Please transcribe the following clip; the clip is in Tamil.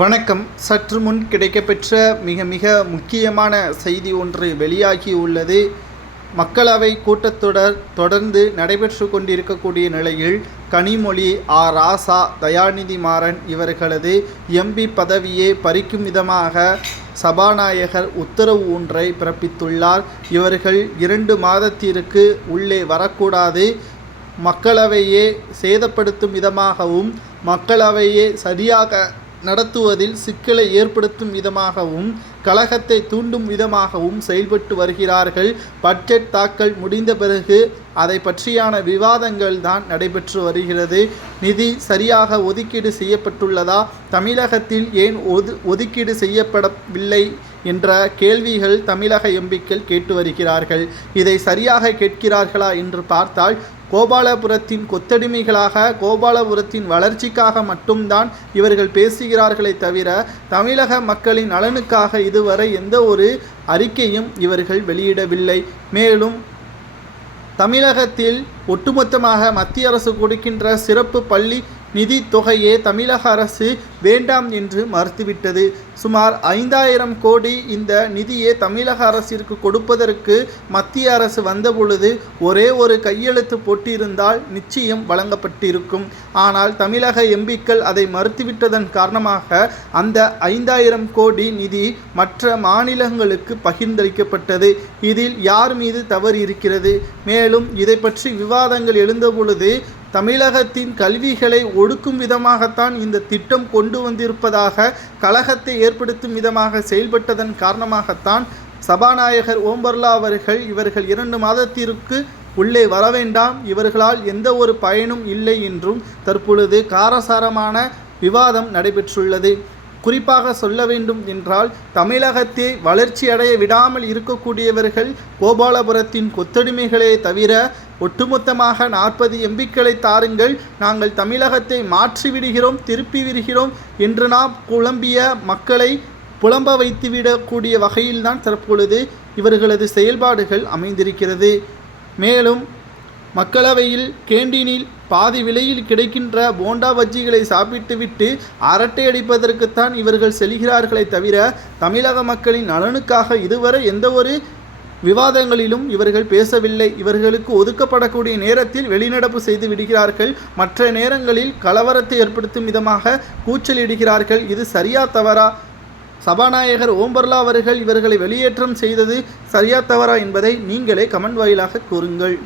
வணக்கம். சற்று முன் கிடைக்கப்பெற்ற மிக முக்கியமான செய்தி ஒன்று வெளியாகியுள்ளது. மக்களவை கூட்டத்தொடர் தொடர்ந்து நடைபெற்று கொண்டிருக்கக்கூடிய நிலையில் கனிமொழி, ராசா, தயாநிதி மாறன் இவர்களது எம்பி பதவியை பறிக்கும் விதமாக சபாநாயகர் உத்தரவு ஒன்றை பிறப்பித்துள்ளார். இவர்கள் 2 மாதத்திற்கு உள்ளே வரக்கூடாது, மக்களவையே சேதப்படுத்தும் விதமாகவும் மக்களவையே சரியாக நடத்துவதில் சிக்கலை ஏற்படுத்தும் விதமாகவும் கலகத்தை தூண்டும் விதமாகவும் செயல்பட்டு வருகிறார்கள். பட்ஜெட் தாக்கல் முடிந்த பிறகு அதை பற்றியான விவாதங்கள் தான் நடைபெற்று வருகிறது. நிதி சரியாக ஒதுக்கீடு செய்யப்பட்டுள்ளதா, தமிழகத்தில் ஏன் ஒதுக்கீடு செய்யப்படவில்லை என்ற கேள்விகள் தமிழக எம்பிக்கள் கேட்டு வருகிறார்கள். இதை சரியாக கேட்கிறார்களா என்று பார்த்தால், கோபாலபுரத்தின் கொத்தடிமைகளாக, கோபாலபுரத்தின் வளர்ச்சிக்காக மட்டும்தான் இவர்கள் பேசுகிறார்களே தவிர தமிழக மக்களின் நலனுக்காக இதுவரை எந்த ஒரு அறிக்கையும் இவர்கள் வெளியிடவில்லை. மேலும் தமிழகத்தில் ஒட்டுமொத்தமாக மத்திய அரசு கொடுக்கின்ற சிறப்பு பள்ளி நிதி தொகையே தமிழக அரசு வேண்டாம் என்று மறுத்துவிட்டது. சுமார் 5000 கோடி இந்த நிதியை தமிழக அரசிற்கு கொடுப்பதற்கு மத்திய அரசு வந்தபொழுது ஒரே ஒரு கையெழுத்து போட்டிருந்தால் நிச்சயம் வழங்கப்பட்டிருக்கும். ஆனால் தமிழக எம்பிக்கள் அதை மறுத்துவிட்டதன் காரணமாக அந்த 5000 கோடி நிதி மற்ற மாநிலங்களுக்கு பகிர்ந்தளிக்கப்பட்டது. இதில் யார் மீது தவறு இருக்கிறது? மேலும் இதை பற்றி விவாதங்கள் எழுந்தபொழுது தமிழகத்தின் கல்விகளை ஒடுக்கும் விதமாகத்தான் இந்த திட்டம் கொண்டு வந்திருப்பதாக, கலகத்தை ஏற்படுத்தும் விதமாக செயல்பட்டதன் காரணமாகத்தான் சபாநாயகர் ஓம் பிர்லா அவர்கள் இவர்கள் 2 மாதத்திற்கு உள்ளே வர வேண்டாம், இவர்களால் எந்த ஒரு பயனும் இல்லை என்றும் தற்பொழுது காரசாரமான விவாதம் நடைபெற்றுள்ளது. குறிப்பாக சொல்ல வேண்டும் என்றால், தமிழகத்தை வளர்ச்சி அடைய விடாமல் இருக்கக்கூடியவர்கள் கோபாலபுரத்தின் கொத்தடிமைகளே தவிர ஒட்டுமொத்தமாக 40 எம்பிக்களை தாருங்கள், நாங்கள் தமிழகத்தை மாற்றிவிடுகிறோம், திருப்பி விடுகிறோம் என்று நாம் குழம்பிய மக்களை புலம்ப வைத்துவிடக்கூடிய வகையில்தான் தற்பொழுது இவர்களது செயல்பாடுகள் அமைந்திருக்கிறது. மேலும் மக்களவையில் கேண்டீனில் பாதி விலையில் கிடைக்கின்ற போண்டா பஜ்ஜிகளை சாப்பிட்டுவிட்டு அரட்டை அடிப்பதற்குத்தான் இவர்கள் செல்கிறார்களே தவிர தமிழக மக்களின் நலனுக்காக இதுவரை எந்த ஒரு விவாதங்களிலும் இவர்கள் பேசவில்லை. இவர்களுக்கு ஒதுக்கப்படக்கூடிய நேரத்தில் வெளிநடப்பு செய்து விடுகிறார்கள், மற்ற நேரங்களில் கலவரத்தை ஏற்படுத்தும் விதமாக கூச்சலிடுகிறார்கள். இது சரியா தவறா? சபாநாயகர் ஓம் பிர்லா அவர்கள் இவர்களை வெளியேற்றம் செய்தது சரியா தவறா என்பதை நீங்களே கமெண்ட் வாயிலாக கூறுங்கள்.